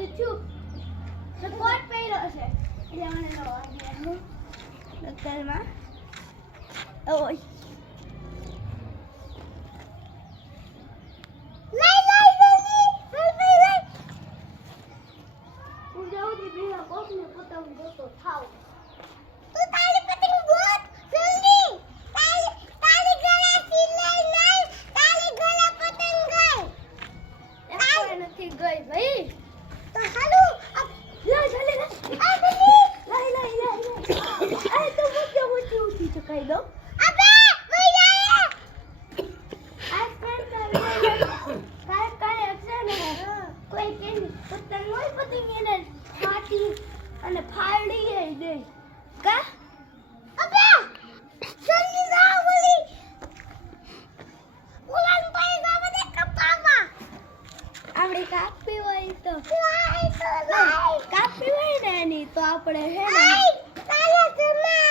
બધું ચૂપ તો કોટ પહેર્યો છે એટલે મને ન વાગે હું ડોક્ટરમાં ઓય કહી દો કોઈ કે પતંગ હોય પતંગ એને ફાટી અને ફાડી દે કા અબે જલ્દી જાઓ બોલી ઉલાન પાઈ જાવ દે કપાવા આપણે કાપી હોય તો કાપી હોય ને એની તો આપણે હે ને તાલે જમા